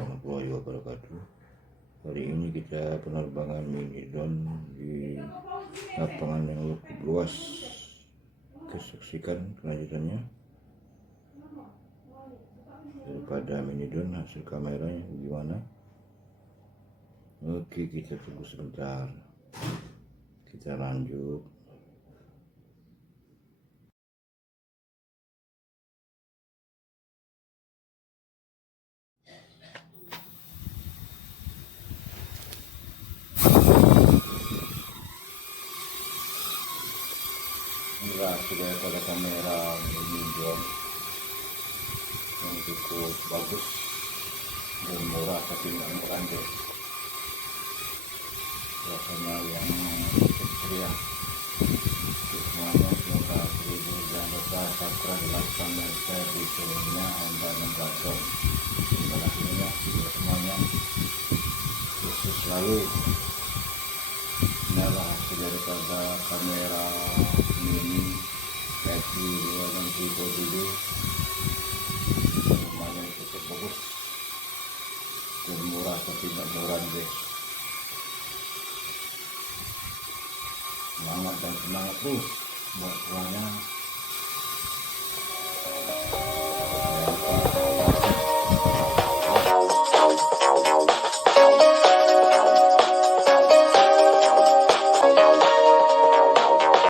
warahmatullahi wabarakatuh. Hari ini kita penerbangan mini drone di lapangan yang cukup luas. Saksikan kelanjutannya. Daripada mini drone hasil kameranya gimana? Oke, kita tunggu sebentar. Kita lanjut. Inilah sudah pada kamera mini drone yang cukup bagus dan murah, tapi nggak murah deh. Rasanya yang ceria. Semuanya semoga 1948 dan share di channelnya Anda membantu. Terima kasih ya semuanya. Khusus selalu. Inilah hasil daripada kamera mini Canon 267. Lumayan cukup bagus dan murah, tapi nggak murah guys. Semangat dan semangat terus buat semuanya.